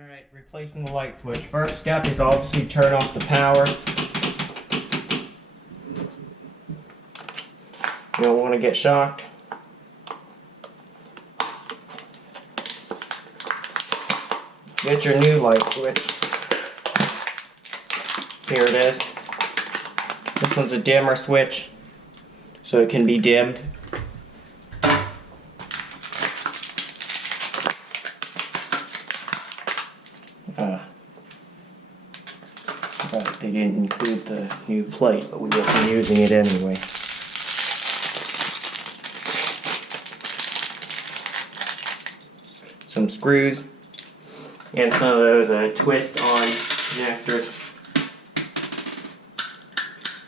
Alright, replacing the light switch. First step is obviously turn off the power. You don't want to get shocked. Get your new light switch. Here it is. This one's a dimmer switch, so it can be dimmed. But they didn't include the new plate, but we will be using it anyway. Some screws and some of those twist-on connectors.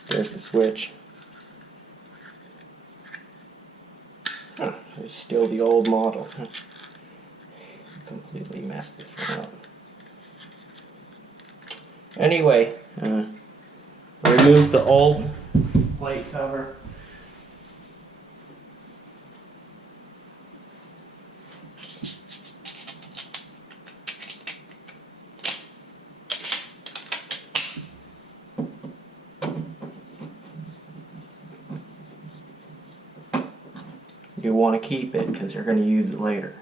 There's the switch. Oh, there's still the old model. Completely messed this one up. Anyway, remove the old plate cover. You want to keep it because you're going to use it later.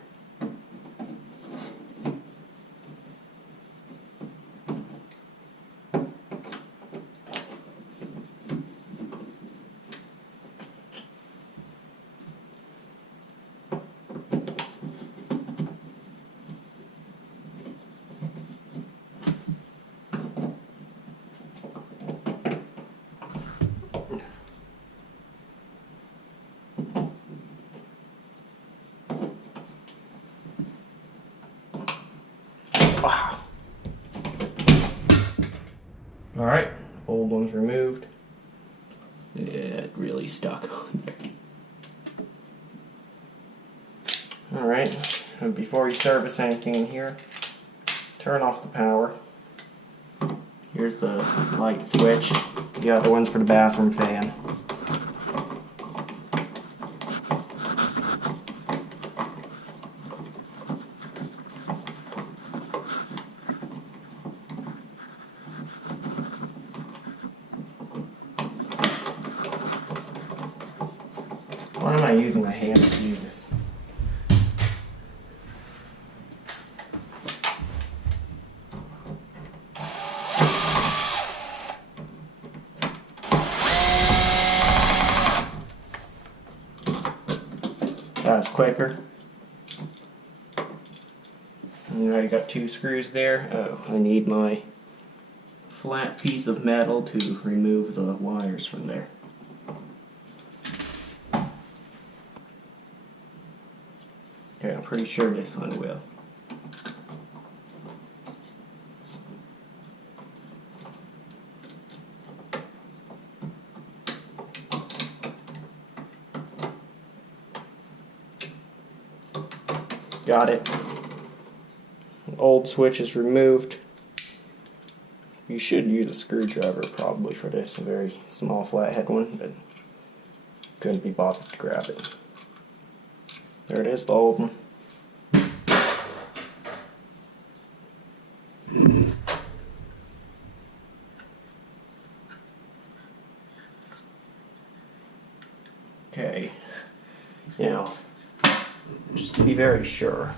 Wow. Alright, old one's removed. It really stuck on there. Alright, and before you service anything in here, turn off the power. Here's the light switch. The other one's for the bathroom fan. Why am I using my hand to do this? That's quicker. And I got two screws there. Oh, I need my flat piece of metal to remove the wires from there. Okay, I'm pretty sure this one will. Got it. Old switch is removed. You should use a screwdriver probably for this, a very small flathead one, but couldn't be bothered to grab it. There it is, the old one. Okay, now, just to be very sure,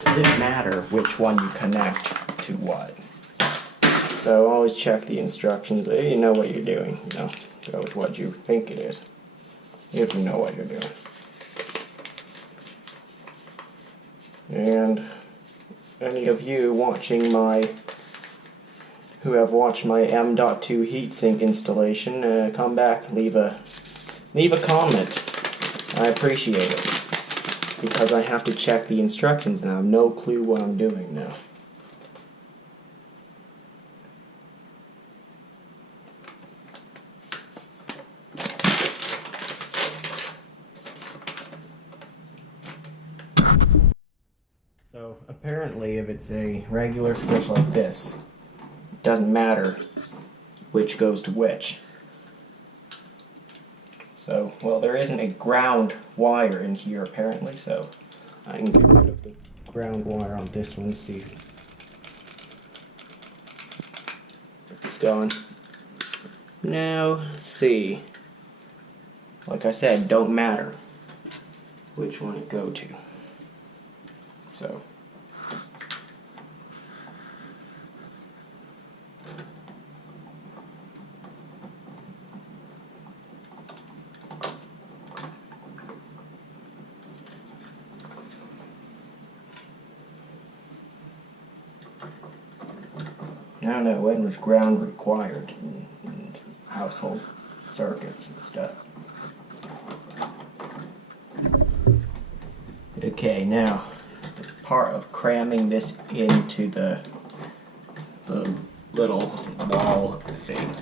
it doesn't matter which one you connect to what. So always check the instructions. You know what you're doing, you know, go with what you think it is, if you know what you're doing. And any of you watching who have watched my M.2 heatsink installation, come back, leave a comment. I appreciate it, because I have to check the instructions and I have no clue what I'm doing now. So apparently if it's a regular switch like this, it doesn't matter which goes to which. So, well, there isn't a ground wire in here apparently, so I can get rid of the ground wire on this one, see. going. Now, let's see. Like I said, don't matter which one it go to. So. I don't know, when was ground required in household circuits and stuff? Okay, now, part of cramming this into the little ball thing.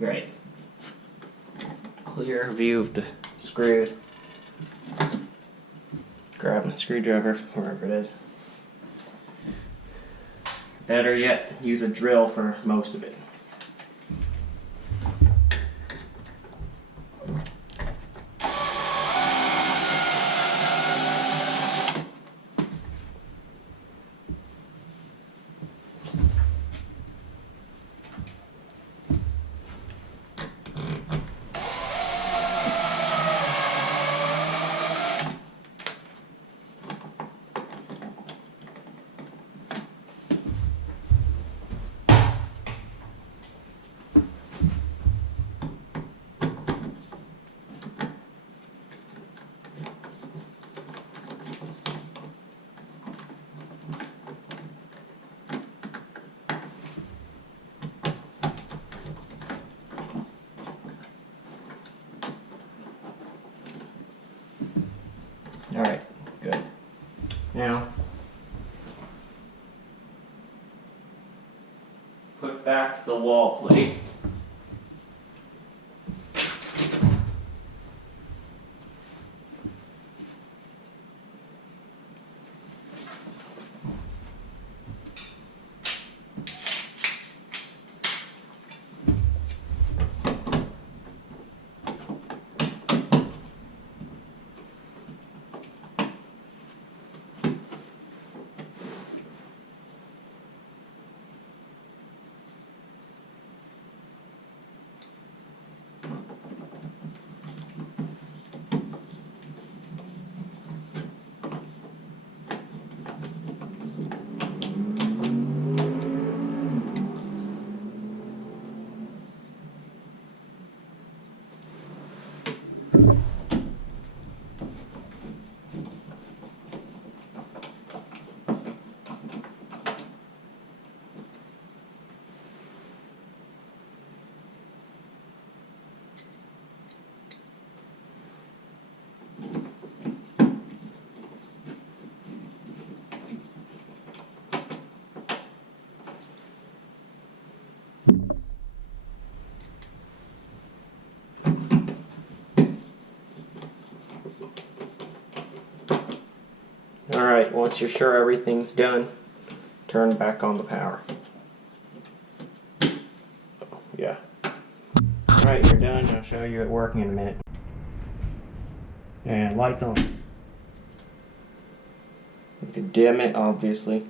Great. Clear view of the screws. Grab a screwdriver, wherever it is. Better yet, use a drill for most of it. Alright, good. Now, put back the wall plate. Alright, once you're sure everything's done, turn back on the power. Oh, yeah. Alright, you're done. I'll show you it working in a minute. And lights on. You can dim it, obviously.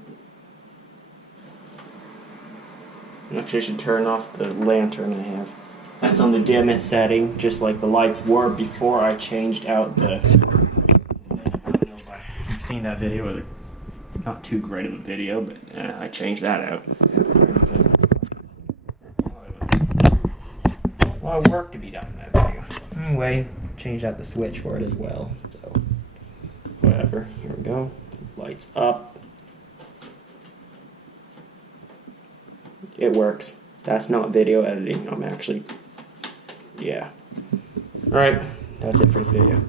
Actually, I should turn off the lantern I have. That's on the dimmest setting, just like the lights were before I changed out the... I don't know if you've seen that video, not too great of a video, but I changed that out. Because a lot of work to be done in that video. Anyway, changed out the switch for it as well, so whatever. Here we go. Lights up. It works. That's not video editing. I'm actually, yeah. Alright, that's it for this video.